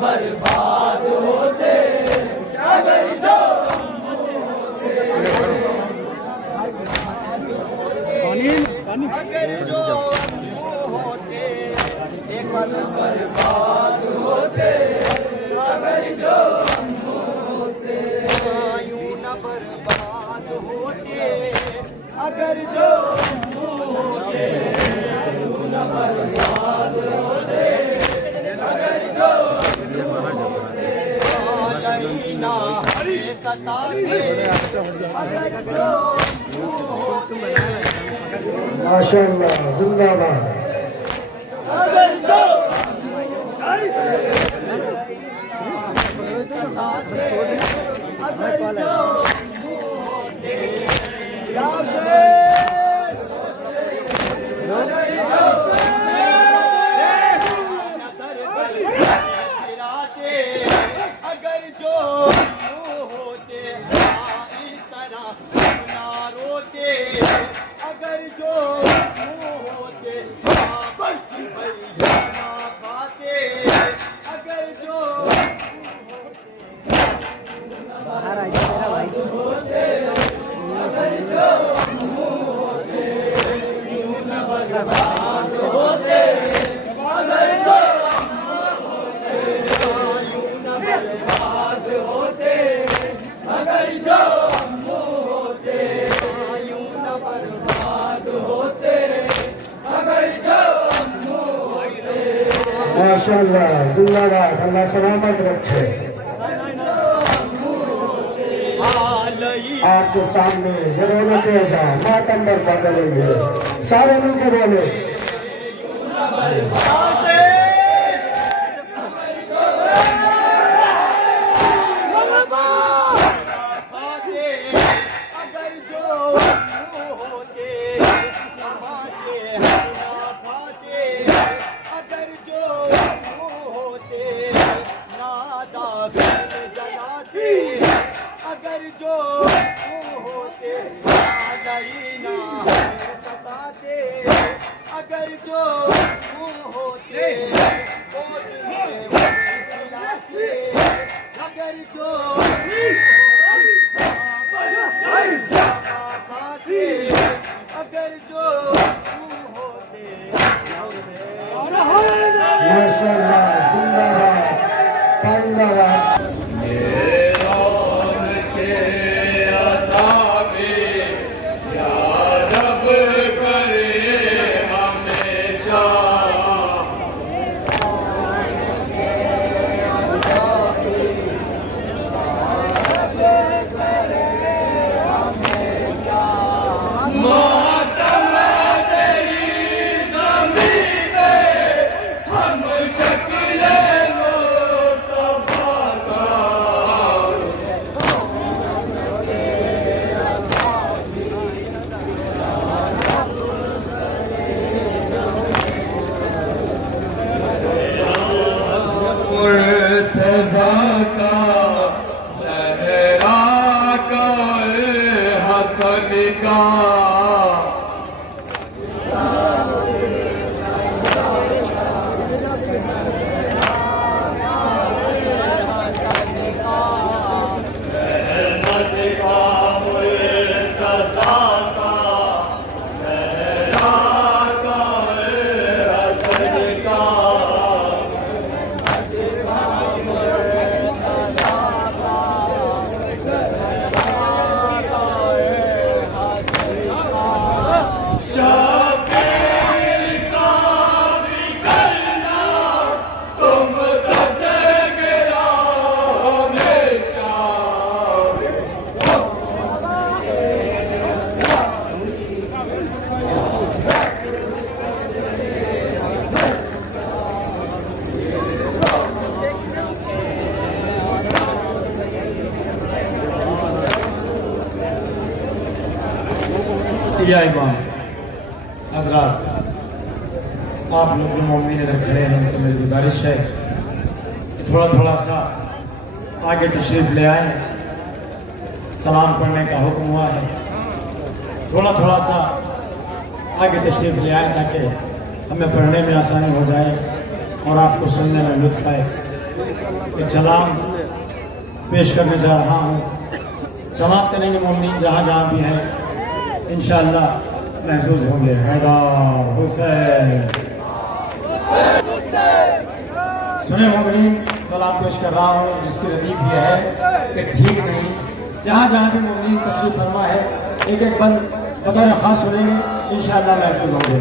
बर्बाद होते अगर जो अगर जो होते एक बार बर्बाद होते अगर जो होते यूं न बर्बाद होते अगर जो होते यूं न बर्बाद होते अगर जो ना सताते अगर जो माशाअल्लाह जिंदाबाद। अगर जो सताते अगर जो अगर जो होते इस तरह ना रोते अगर जो होते ना खाते अगर जो होते अगर जो होते बर्बाद होते अगर जो होते अगर जो होते यूं न बर्बाद होते अगर जो होते माशाअल्लाह जिंदाबाद। अल्लाह सलामत रखे। आपके सामने जरूरत ऐसा मातम बरपा करेंगे सारे लोग बोले अगर जो होते ना सताते अगर जो होते अगर जो अगर जो होते माशाअल्लाह जिंदाबाद जिंदाबाद। या इमाम हजरात आप लोग जो मोमिन इधर खड़े हैं उनसे मेरी गुजारिश है कि थोड़ा सा आगे तशरीफ़ ले आए। सलाम पढ़ने का हुक्म हुआ है, थोड़ा सा आगे तशरीफ़ ले आए ताकि हमें पढ़ने में आसानी हो जाए और आपको सुनने में लुत्फ़ आए। एक सलाम पेश करने जा रहा हूँ। समाप्त करेंगे मोमिन जहाँ जहाँ भी हैं, इंशाअल्लाह महसूस होंगे। हैदर हुसैन सुने मोमिन, सलाम पेश कर रहा हूँ जिसकी लतीफ़ ये है कि ठीक नहीं, जहाँ जहाँ भी मोमिन तशरीफ़ फरमा है एक एक बंद बतौर ख़ास सुनेंगे, इंशाअल्लाह महसूस होंगे।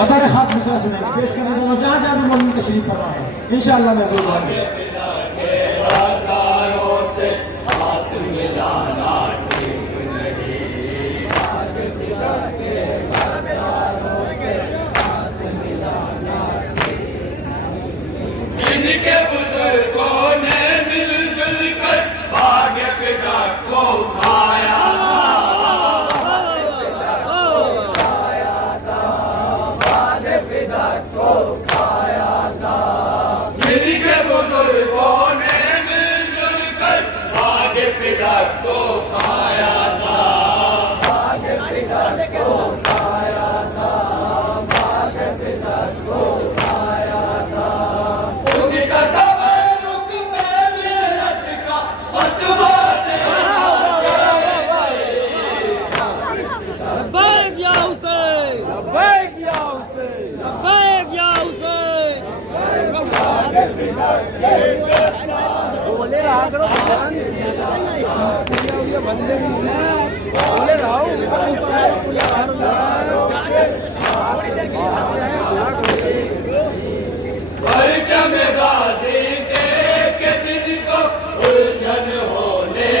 बतौर खास मिसरा सुनेंगे, पेश करने दोनों जहाँ जहाँ भी मोमिन तशरीफ़ फरमा है, इंशाअल्लाह महसूस होंगे। जिनके बुजुर्गों ने मिलजुल कर भाग्य पिता को उठाया था, जिनके बुजुर्गों ने मिलजुल कर भाग्य पिता को उठाया था, भाग्य पिता को उठाया था, भाग्य पिता को उठाया था। उनका तबरुक में मिल्लत का फतवा देना बोले रहा करो, बंदे बोले रहा परचम गाज़ी देख के जिनको उलझन होने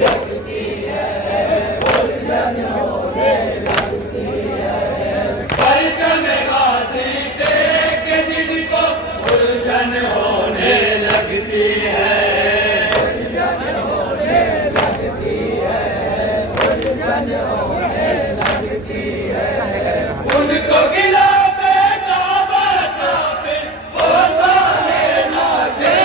लगती है, उलझन होने लगती है। परचम गाज़ी देख के जिनको उलझन होने लगती है, उलझन होने लगती है, उलझन होने लगती है। उनको गिला बेटा बता फिर वो साले नाटे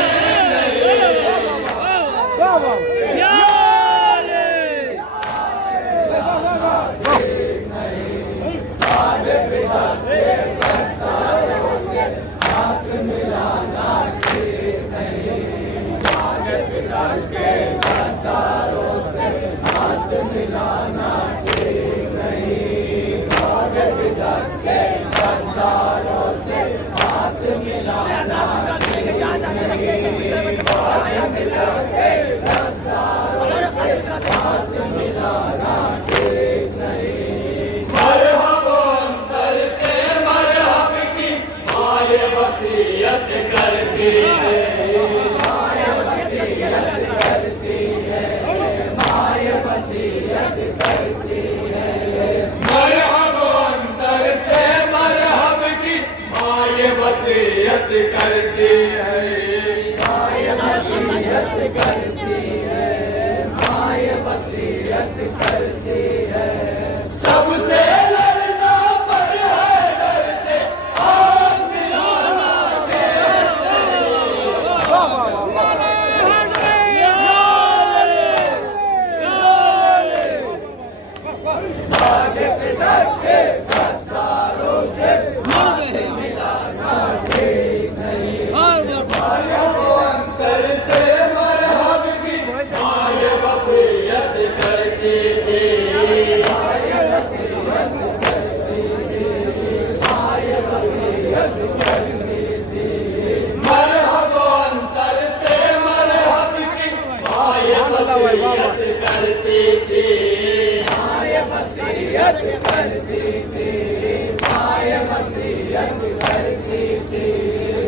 नहीं।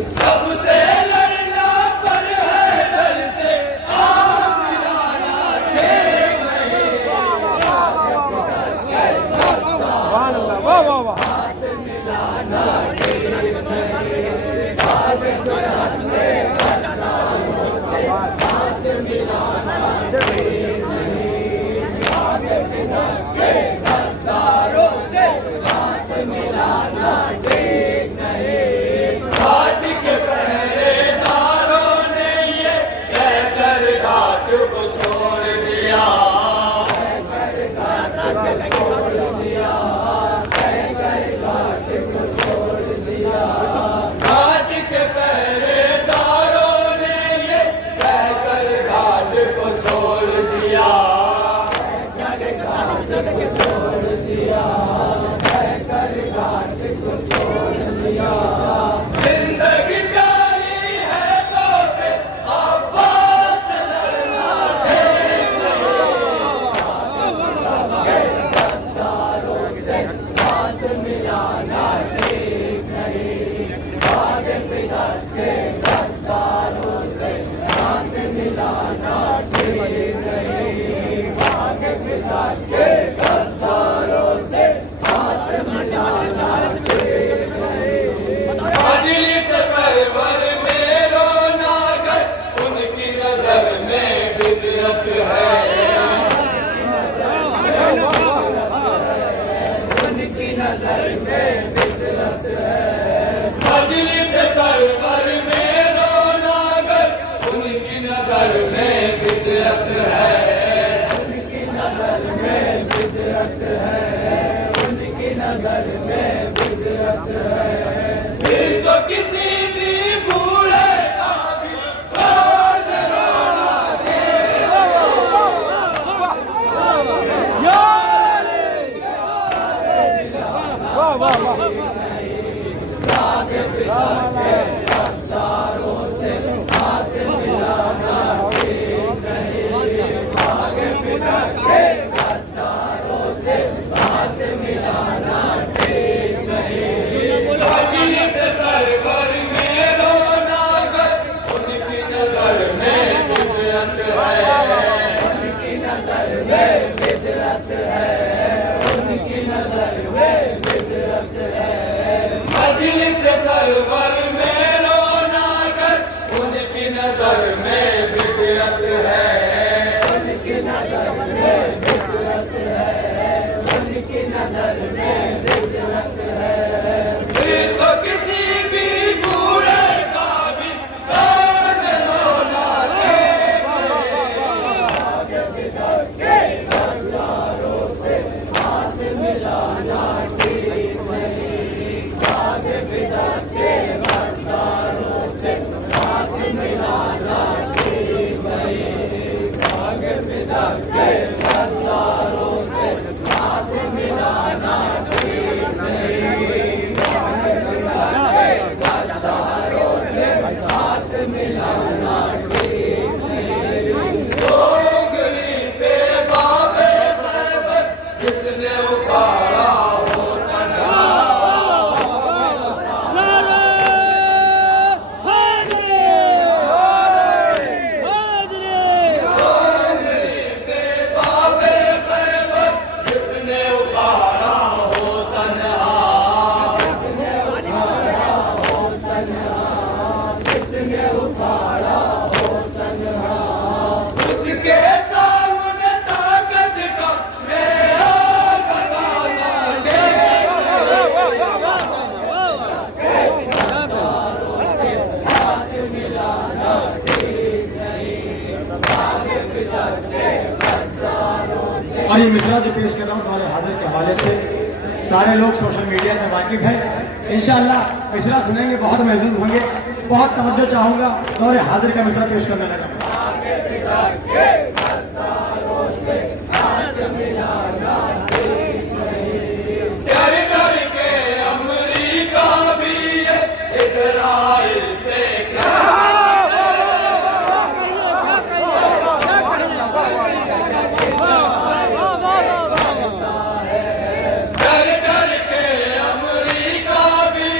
सबसे लड़ना पर है डर से आग मिलाना ठीक नहीं। वाह वाह वाह घाट के पहरेदारों ने ये कहकर घाट को छोड़ दिया। घाट के पहरेदारों ने ये कहकर घाट को छोड़ दिया। जिंदगी प्यारी है तो फिर अब्बास से लड़ना ठीक मजलिस सरवर में रोना गर उनकी नजर में बिदअत है। मजलिस सरवर में रोना गर उनकी नजर में बिदअत है। फिर तो किसी भी बूढ़े का भी रोज रोना वाह वाह वाह मजलिस सरवर में रोना गर उनकी नजर में बिदअत है। मजलिस सरवर में रोना गर उनकी नजर में बिदअत है। फिर तो किसी भी बूढ़े का भी दर्द रोना ठीक डोंगरी पे बाबे खैबर किसने उखाड़ा हो तन्हा। डोंगरी पे बाबे खैबर किसने उखाड़ा हो तन्हा। उसके सामने ताकत का मेरा बताना और ये मिसरा जो पेश कर रहा हूँ तुम्हारे हाजिर के हवाले से सारे लोग सोशल मीडिया से वाकिफ हैं। इंशाअल्लाह मिसरा सुनेंगे, बहुत महसूस होंगे, बहुत तवज्जो चाहूँगा। तुम्हारे हाजिर का मिसरा पेश करने लगा। डर डर के अमरीका भी ये इजराइल से डर डर के अमरीका भी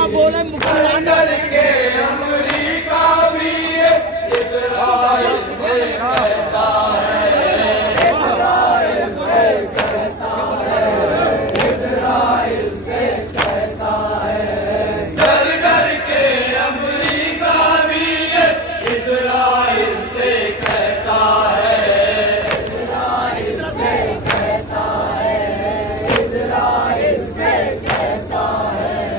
ना बोले मुसलमान करके अमेरिका भी इस्राइल से कहता है, डर डर के अमेरिका भी इस्राइल से कहता है,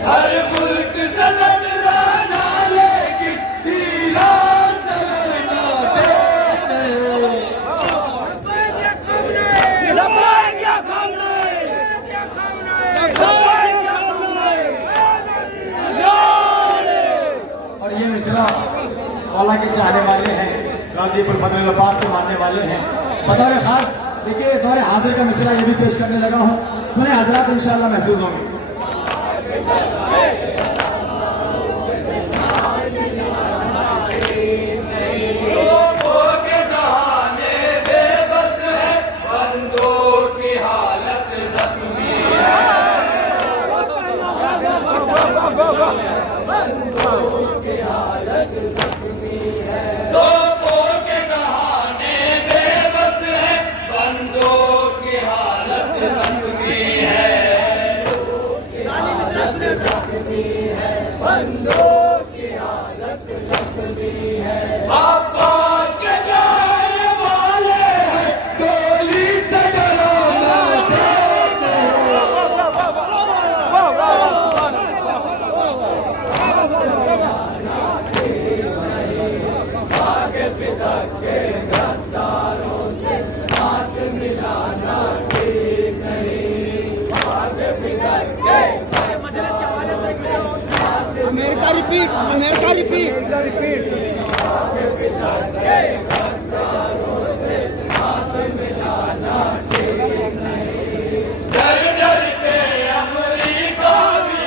हर मुल्क से टकराना लेकिन ईरान से लड़ना बेटे। लबाएंगे हम नहीं, लबाएंगे हम नहीं। और ये मिसरा अल्लाह के चाहने वाले हैं, गाजीपुर फजल अब्बास के मानने वाले हैं। बतौर खास देखिए बतौर हाजिर का मिसरा ये भी पेश करने लगा हूँ, सुने हजरात इंशाअल्लाह महसूस होंगे। लोगों के दहाने बेबस है, बंदों की हालत जख्मी है। लोगों के दहाने बेबस है, बंदों की हालत जख्मी है। अब्बास के जाने वाले हैं, गोली से डराना बेटे। America repeat, America repeat, repeat. डर डर के अमेरिका भी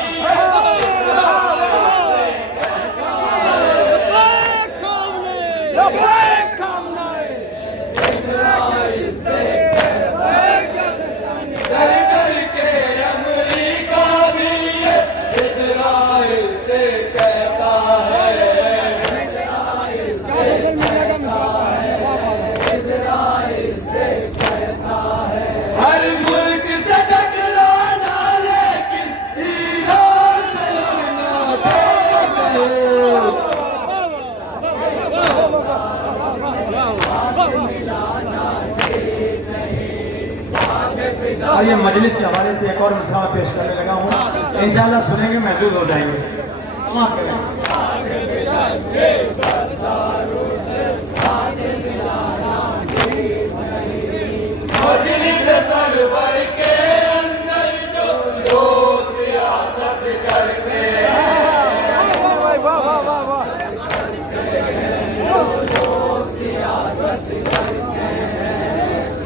डर डर के अमेरिका भी इस्राइल से कहता है, हर मुल्क से टकराना लेकिन ईरान से लड़ना बेटे। और ये मजलिस के हवाले से एक और मिसरा मैं पेश करने लगा हूँ, इंशाअल्लाह सुनेंगे महसूस हो जाएंगे। माफ करें। मजलिस सरवर के अंदर जो लोग सियासत करते हैं,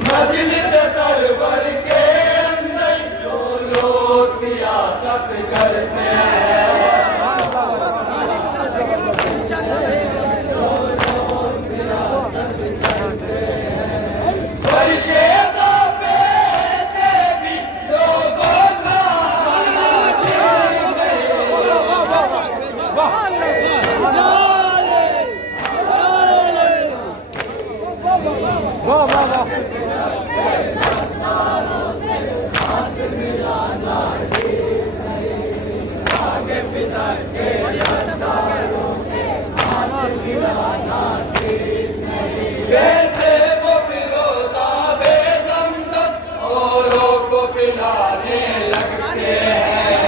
मजलिस सरवर के अंदर जो लोग सियासत करते हैं, फरिश्ते पे से भी लोगों का आना ठीक नहीं। वाह वाह वाह। वैसे वो फिरोजा बेजमदम औरों को पिलाने लगते हैं,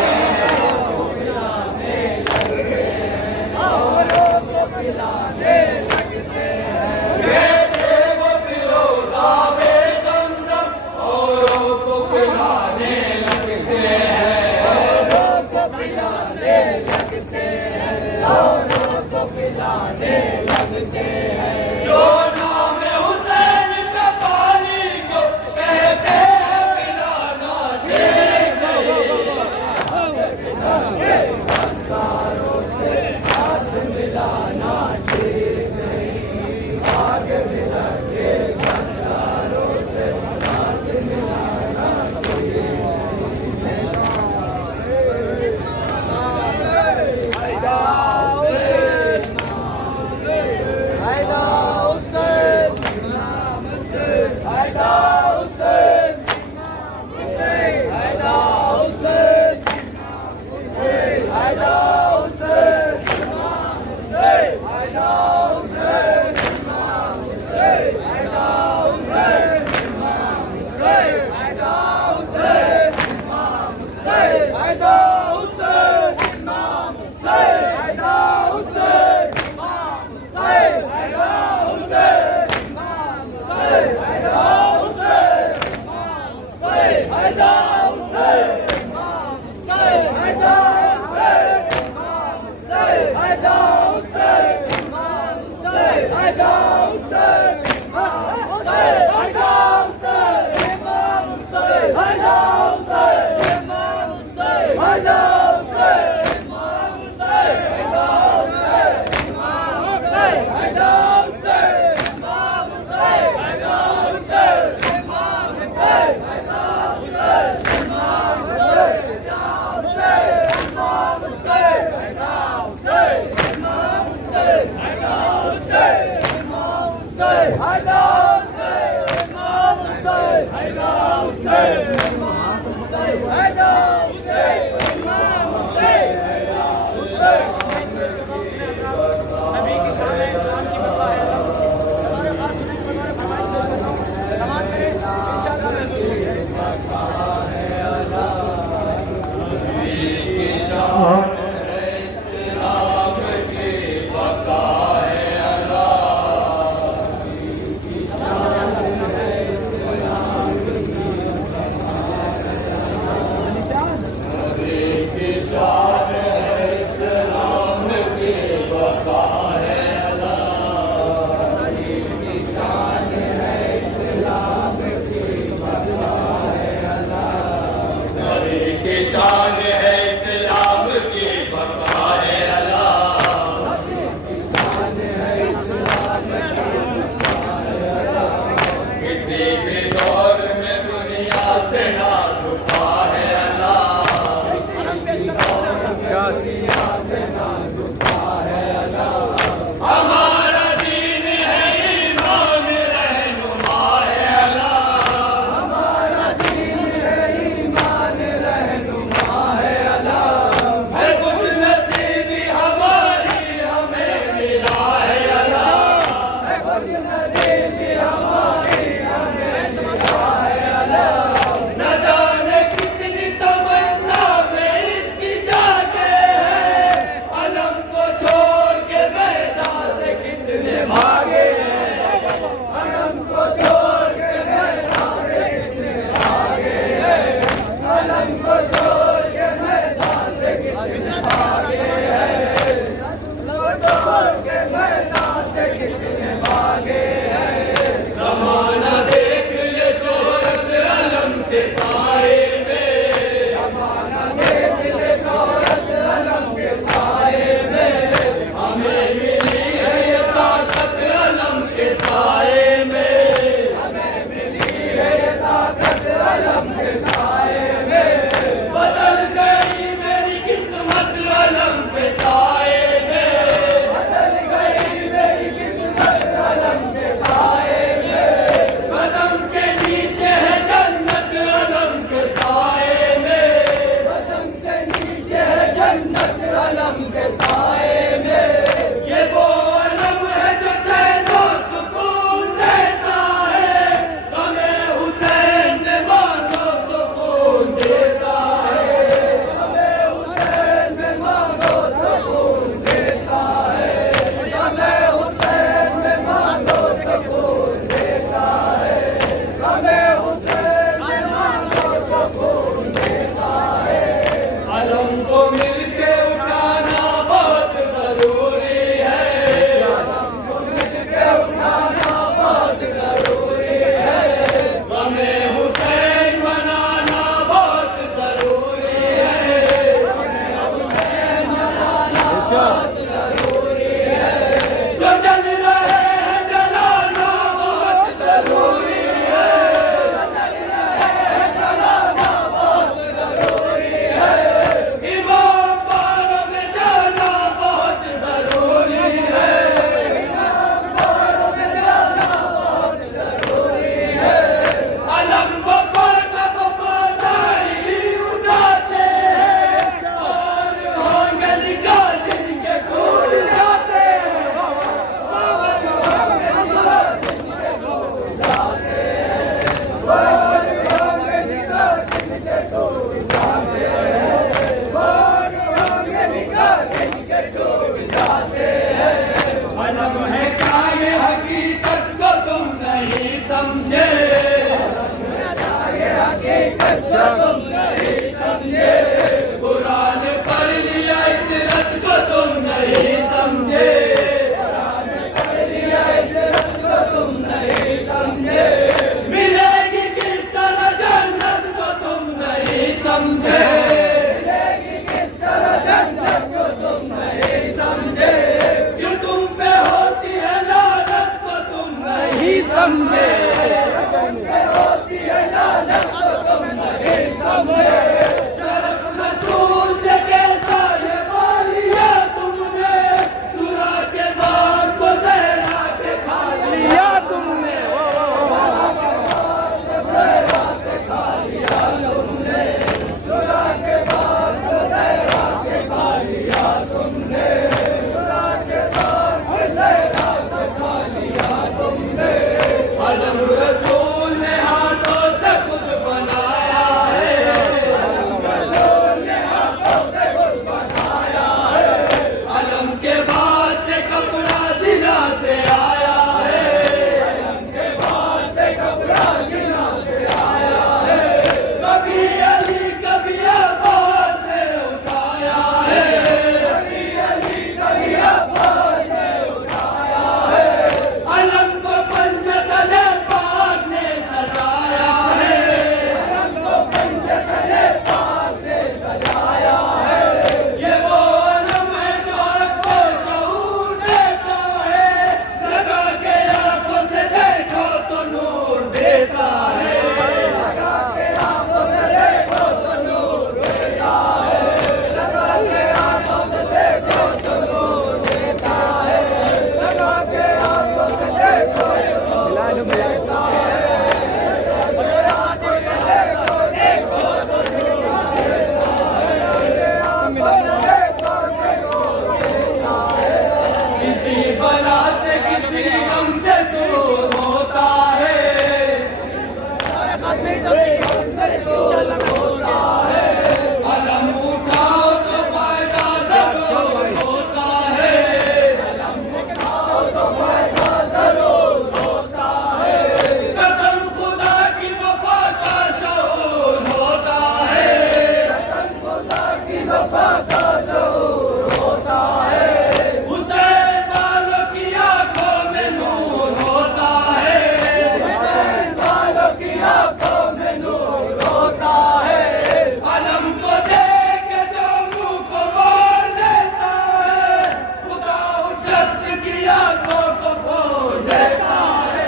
वैसे वो फिरोजा बेजमदम औरों को पिलाने लगते हैं। जो नाम हुसैन पे पानी को कहते हैं पिलाना ठीक नहीं। समझे तुम नहीं समझे, क्यों तुम पे होती है लानत तो तुम नहीं समझे, शरफ रसूल से कैसा ये पा लिया तुमने, चुरा के बात को जहरा के खा लिया तुमने, अलम रसूल ने हाथों से खुद बनाया है, अलम के बाद से कपड़ा जिना से आया है, कभी अली कभी अब्बास ने उठाया है, अलम को पंजतने पाक ने सजाया है, ये वो अलम है जो आपको शऊर देता है, लगा के आंखों से देखो तो नूर देता है, किसी बला से किसी गम से दूर होता है, अलम उठाओ तो फायदा जरूर होता है, कसम खुदा की वफा का शऊर होता है, हुसैन वालों की आंखों में नूर होता है, अलम को देख के जो मुंह को मोड़ देता है, खुदा उस शख्स की आंखों को फोड़ देता है,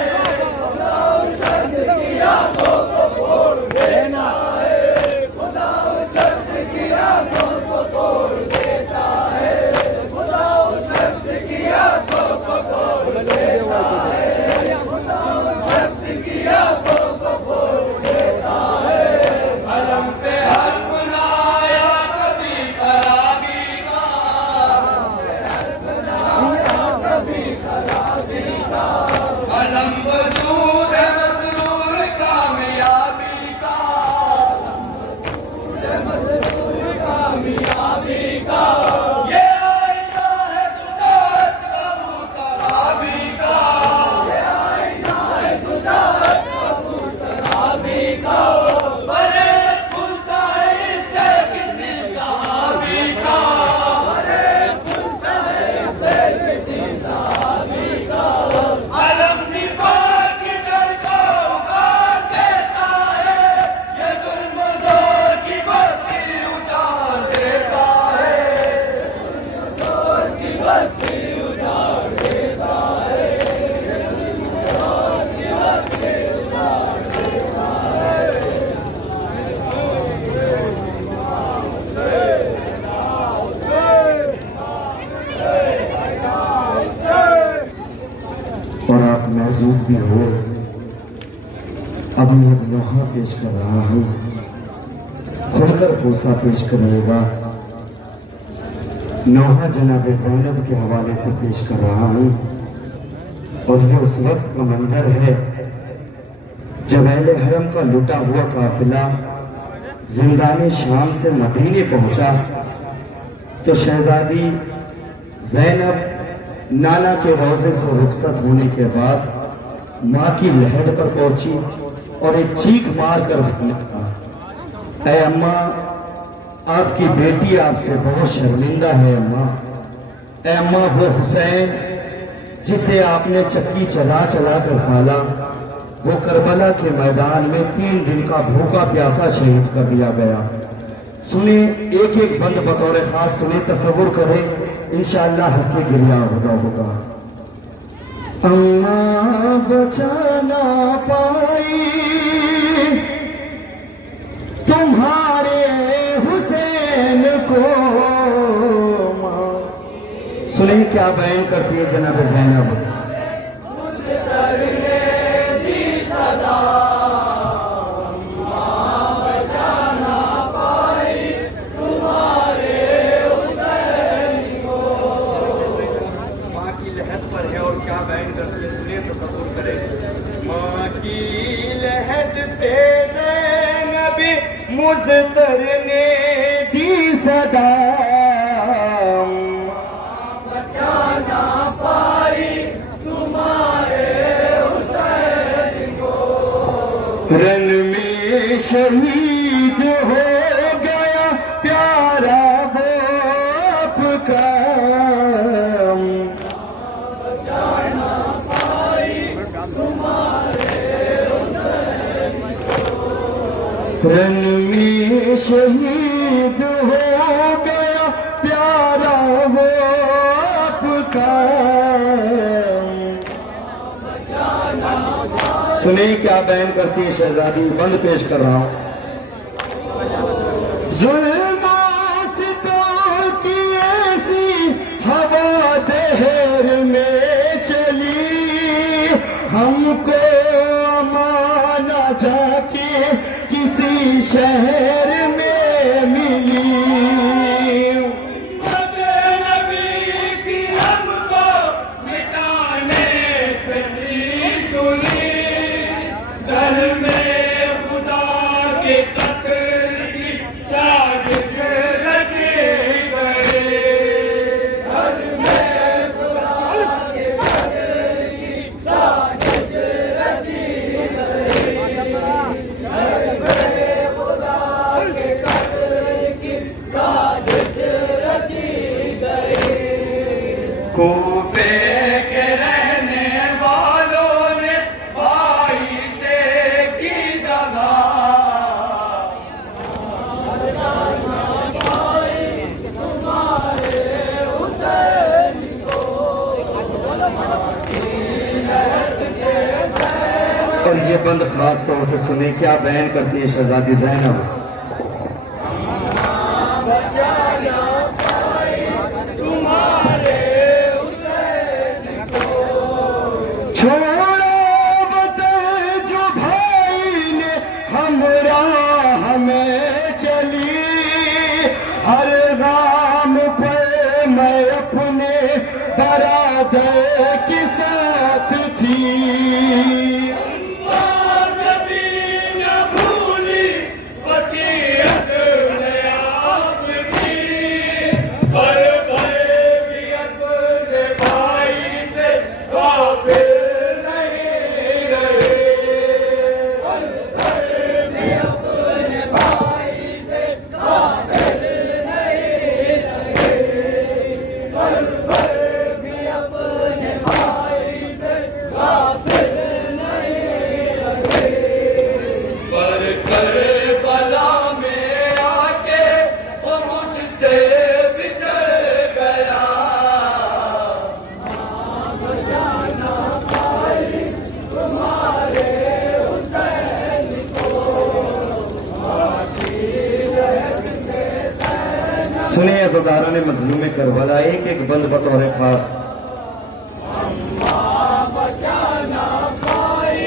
अलम पे हर्फ ना आया कभी खराबी का, अलम वजूद है मसरूर कामयाबी का, ये आईना है शुजाअत कबूतराबी का, परहेज खुलता है इससे किसी सहाबी का, अलम निफाक की जड़ को उखाड़ देता है, ये जुल्म दौर की बस्ती उजाड़ देता है, और आप महसूस भी हो। अब मैं लोहा पेश कर रहा हूँ, खुलकर कोसा पेश करिएगा। नौहा जनाब ज़ैनब के हवाले से पेश कर रहा हूँ, और ये उस वक्त का मंजर है जब अहले हरम का लुटा हुआ काफिला जिंदानी शाम से मदीने पहुंचा, तो शहजादी ज़ैनब नाना के रोज़े से रुखसत होने के बाद माँ की लहद पर पहुंची और एक चीख मार कर फरमाया, ऐ अम्मा, आपकी बेटी आपसे बहुत शर्मिंदा है अम्मा। ऐ अम्मा, वो हुसैन जिसे आपने चक्की चला चला कर पाला, वो करबला के मैदान में 3 दिन का भूखा प्यासा शहीद कर दिया गया। सुने एक एक बंद बतौर खास सुने, तसव्वुर करें इंशाअल्लाह हक गिरिया होगा। अम्मा बचा ना पाई तुम्हारे हुसैन को। सुने क्या बयान करती है जनाब ज़ैनब। मुज़्तर ने दी सदा बचाना पाई तुम्हारे हुसैन को। रन में शहीद हो गया प्यारा बाप का। बचाना पाई तुम्हारे हुसैन को। रन में शहीद हो गया प्यारा बाप का। सुने क्या बयान करती है शहजादी, बंद पेश कर रहा हूं। जुल्मासितों की ऐसी हवा दहर में चली, हमको अमाना जाके किसी शहर में मिली। नबी की हमको मिटाने पे तुली, घर में खुदा के कत्ल की साजिश रची गई। घर में खुदा के कत्ल की साजिश रची गई। घर में खुदा के कत्ल की साजिश रची गई। कूफे के रहने वालों ने भाई से की दगा। तुम्हारे हुसैन को और ये बंद खास तौर से सुने क्या बयान करती है शहजादी ज़ैनब। बचाना पाई तुम्हारे हुसैन को। छोड़ो वतन जो भाई ने हमरा हमें चली, हर राम पर मैं अपने बरादर के साथ थी। नबी न भूली वसीयत में आपकी, पर भले भी अपने भाई से गाफिल नहीं रहे। पर भले भी अपने भाई से गाफिल नहीं रहे। पर भले भी अपने भाई से गाफिल नहीं रहे। पर करबला में आके वो मुझसे बिछड़ गया। बचाना पाई तुम्हारे हुसैन को। सुनिए अज़दारा ने मज़लूम करबला एक एक बंद बतौर खास। बचाना पाई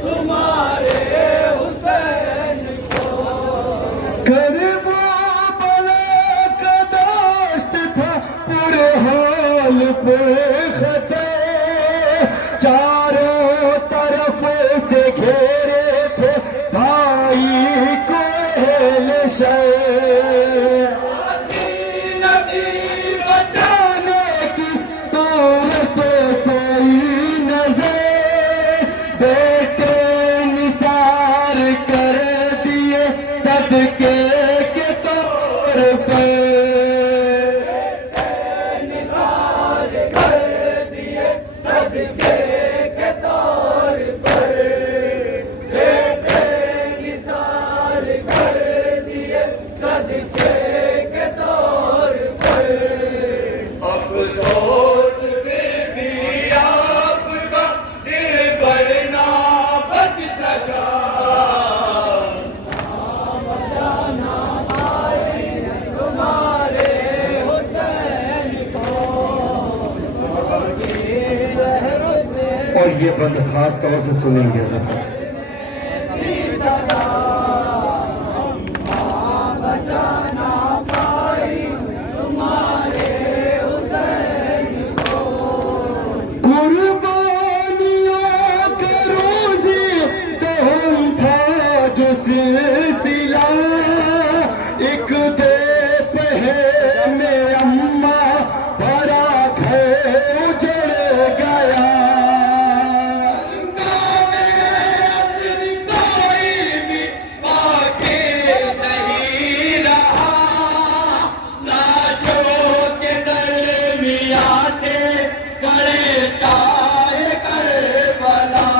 तुम्हारे हुसैन को। करबला का दाश्त था पूरे हाल पे खते, चारों तरफ से घेरे थे भाई को अहले शहर। नबी बचाने की सूरत कोई नजर, बेटे निसार कर दिए सदके के तौर पर। निसार कर दिए सदके के तौर पर। बेटे निसार कर दिए सदके ये बंद खास तौर से सुनेंगे सब। सिलसिला एक देत है में अम्मा भरा घर उजड़ गया। अपनी कोई भी बाकी नहीं रहा, लाशों के दरमियां थे बड़े साए करबला।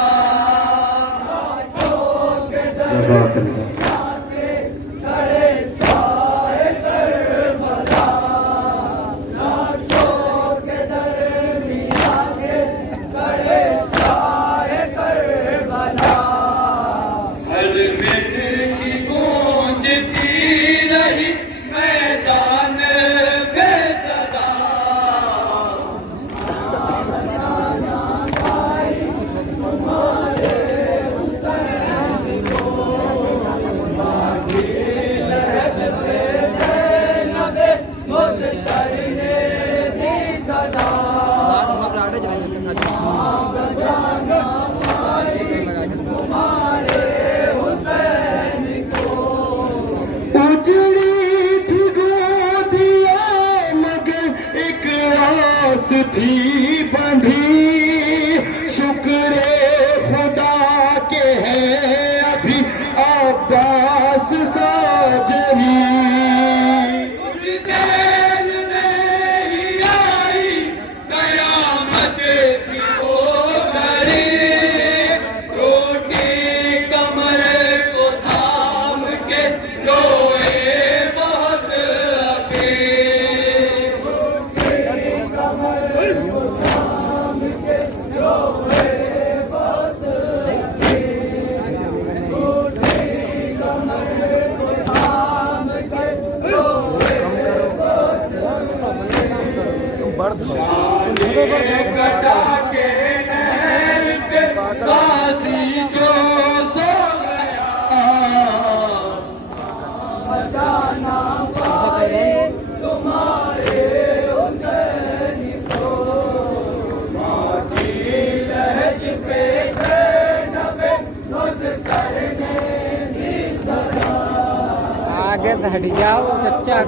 थी बंधी शुक्र खुदा के है अभी अब्बास साजरी। कुछ देर में ही आई कयामत की वो घड़ी, रोटी कमर को थाम के रोए बहुत अभी। आगे से हट जाओ कच्चा।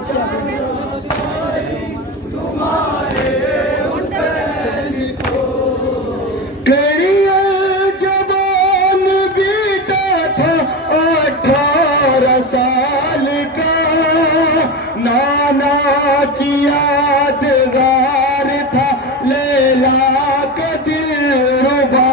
जवान बीता था 18 साल का, नाना की यादगार था लैला का दिलरुबा।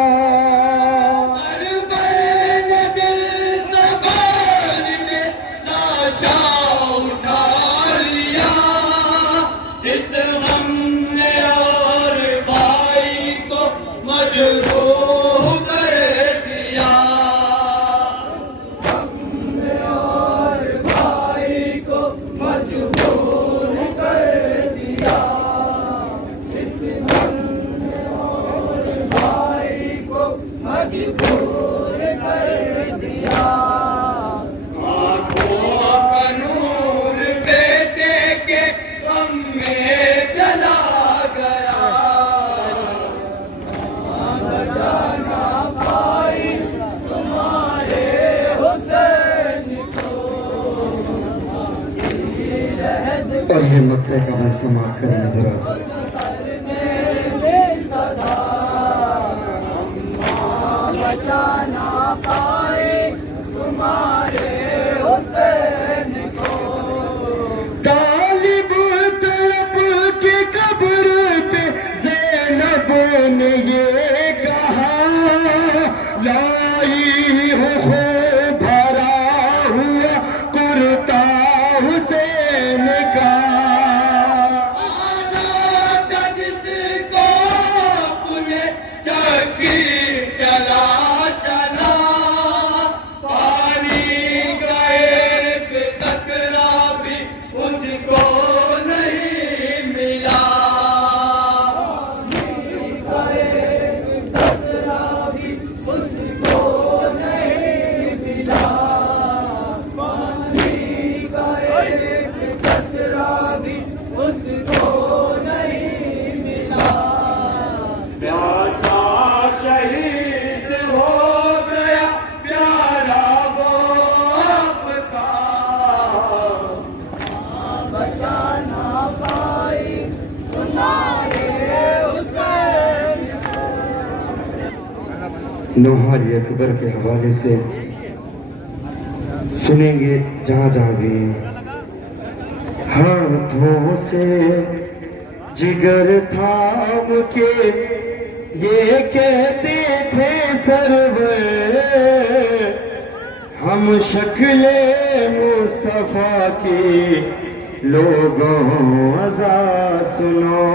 और ये मक्ते का मैं समाप्त करें जरा। तालिब तड़प के कब्र पे ज़ैनब ने ये कहा, लाई हो खूब भरा हुआ कुर्ता हुसैन का। आना एक कतरा भी उसको नहीं मिला। प्यासा शहीद हो गया प्यारा वो आपका, बचा ना पाई तुम्हारे उसे। नौहार अकबर के हवाले से सुनेंगे जहाँ जहाँ भी। हाथों से जिगर थाम के ये कहते थे सरवर, हम शक्ले मुस्तफा की लोगों अज़ा सुनो।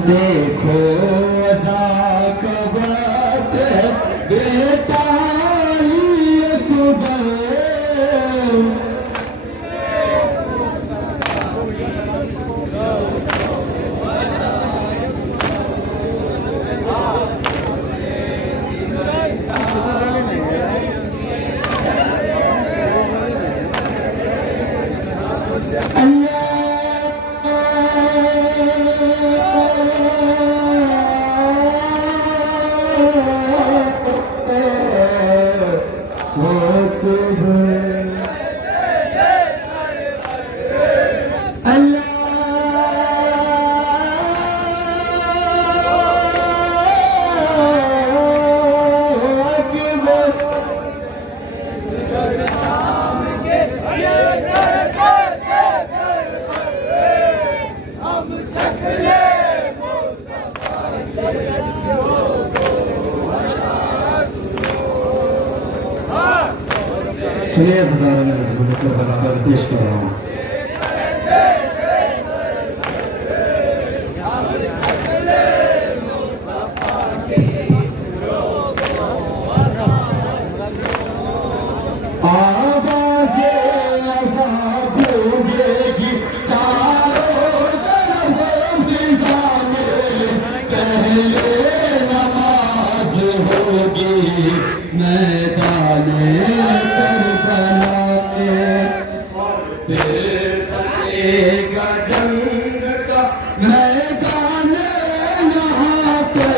देखो अज़ा कब बेटा अकबर, सुनिए ज़रा मैं इस बुलेट को बराबर पेश कर रहा हूँ। आवाज़े अज़ा गूंजेगी चारों तरफ फिज़ा में, पहले नमाज होगी मैदाने जंग का मैदान यहाँ पे।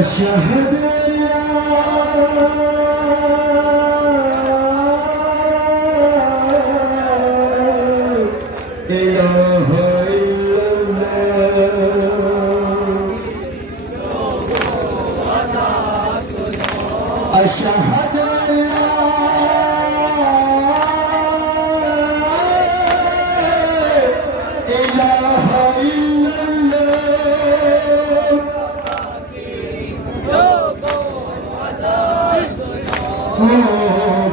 अशहद इलाहा इल्लल्लाह, अशहद इलाहा इल्लल्लाह।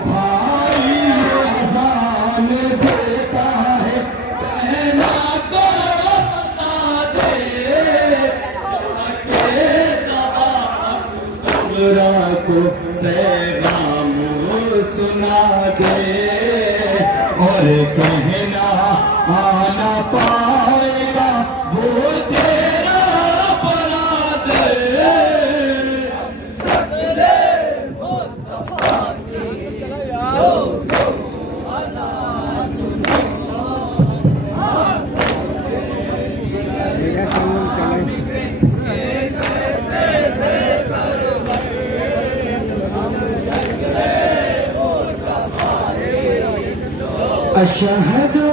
भाई अज़ान देता है कहना तो बता दे, हमरा को पैगाम सुना दे, और कहना आना पाएगा वो तेरा अपराध। अशहदु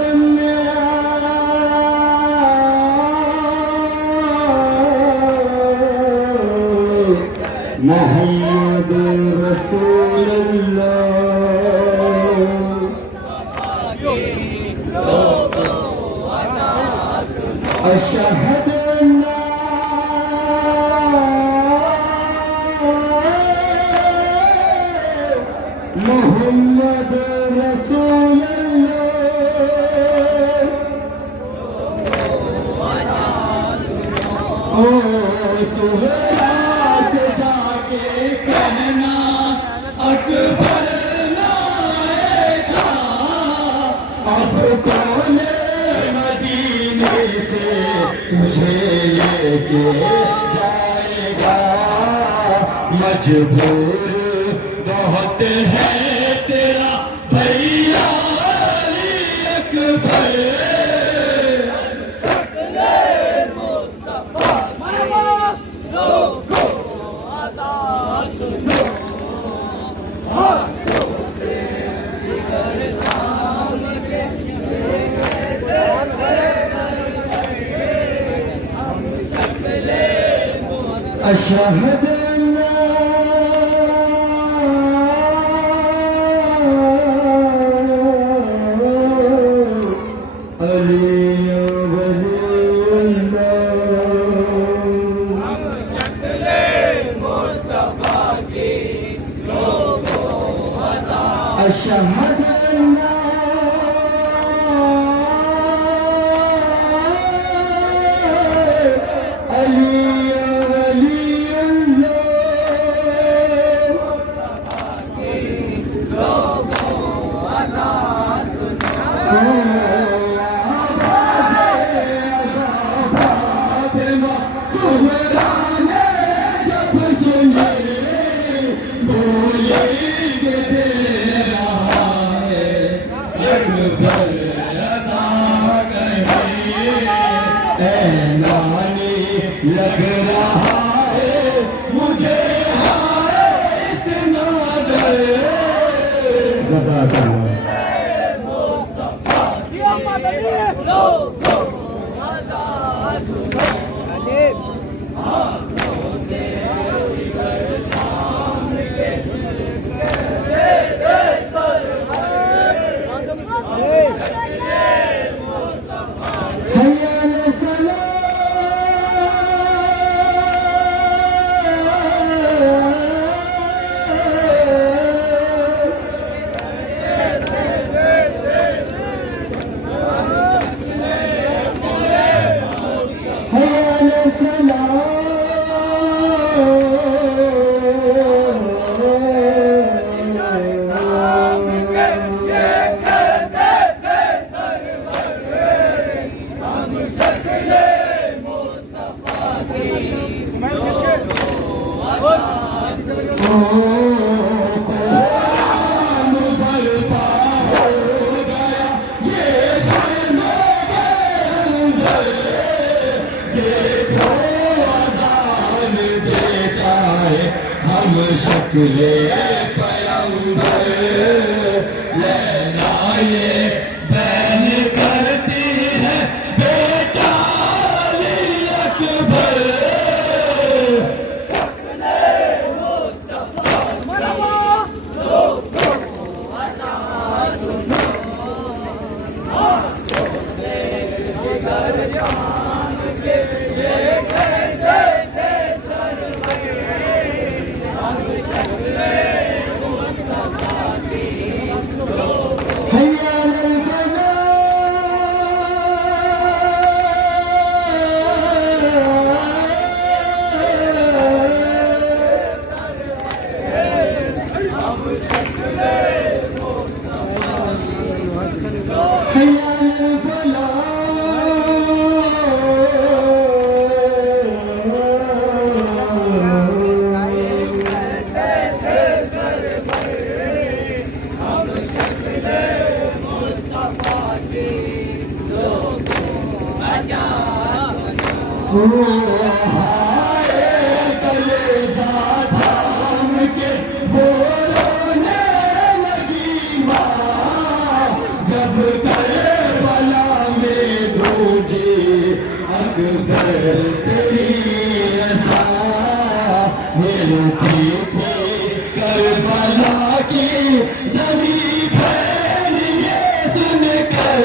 मोहम्मद रसूलुल्लाह अशहदु मोहम्मद रसूलुल्लाह ओ सुहरा से जाके कहना अकबर लाएगा अब कौन मदीने से तुझे लेके जाएगा मजबूर बहुत है तेरा भैया अली अकबर अशहदु अशहदु लग रहा है मुझे इतना डर शक्ले पैगंबर लेना ये बैन करती है बेटा अली अकबर जब तेरी रज़ा मिलती थी करबला की ज़मीं पर ये सुनकर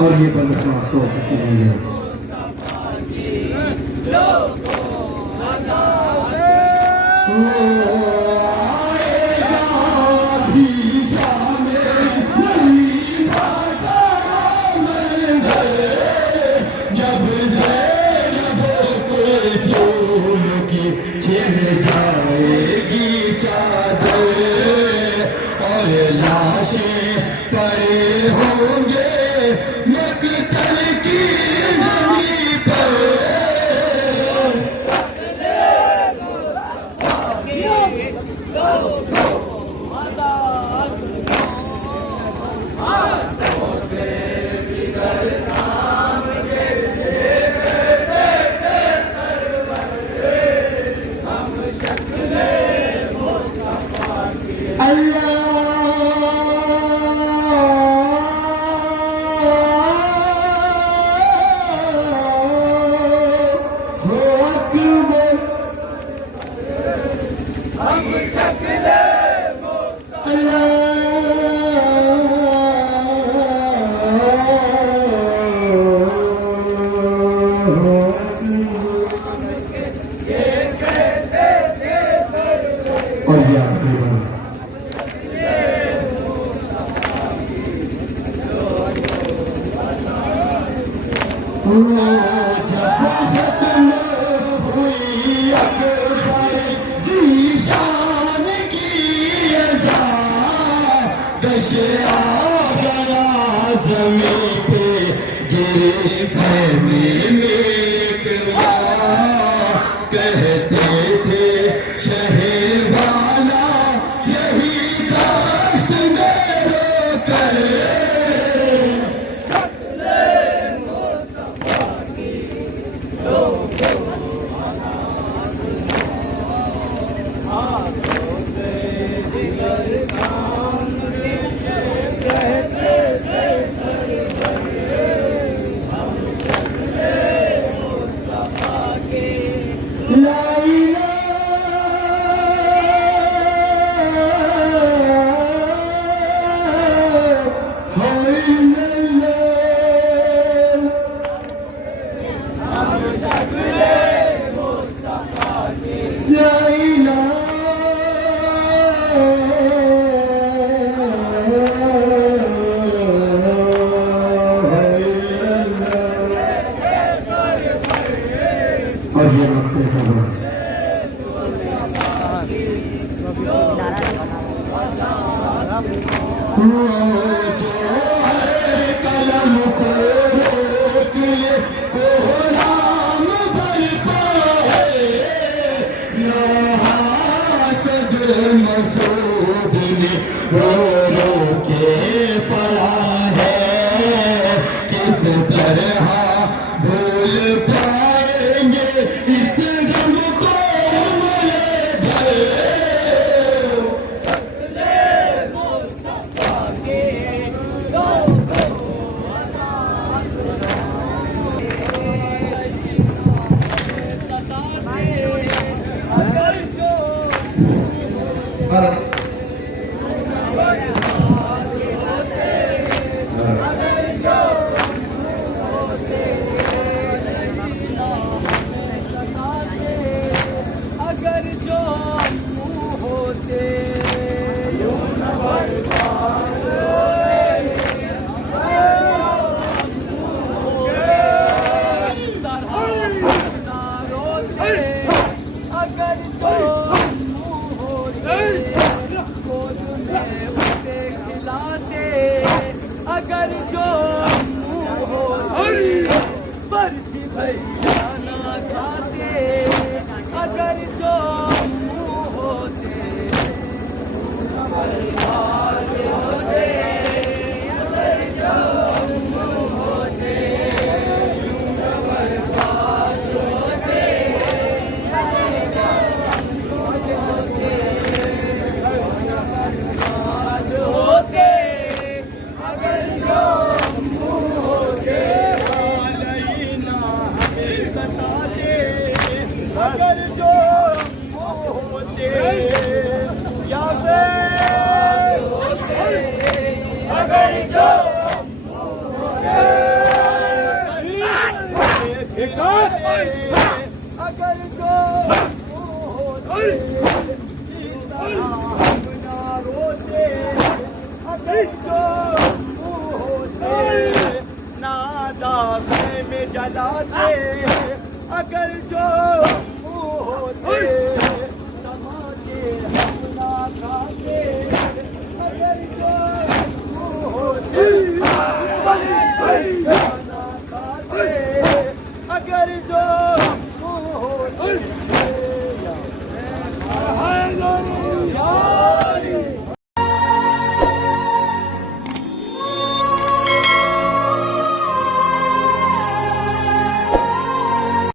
और ये बंद क्लास को ऐसे नहीं है। जाएगी चादर और लाशें पड़े होंगे मकतल की ज़मीं पर। और ये आखिरी बार जब खत्म हुई अकबर ज़ीशान की अज़ा दश आ गया ज़मीं पे गिरे खैमे में कहते थे शहर वाला यही दाश्त में रोकर। और ये वक्त खबर जो है कलम को रोक ले कोहराम बरपा है हासद मसूद ने रो रो के पड़ा है किस तरह भूल पाएंगे इस गम को मरे भरे। अगर जो होते या अगर जो अगर जो रोते अगर जो नादाने में जलाते अगर जो होते तमाचे हम ना खाते अगर जो होते ना खाते अगर जो होते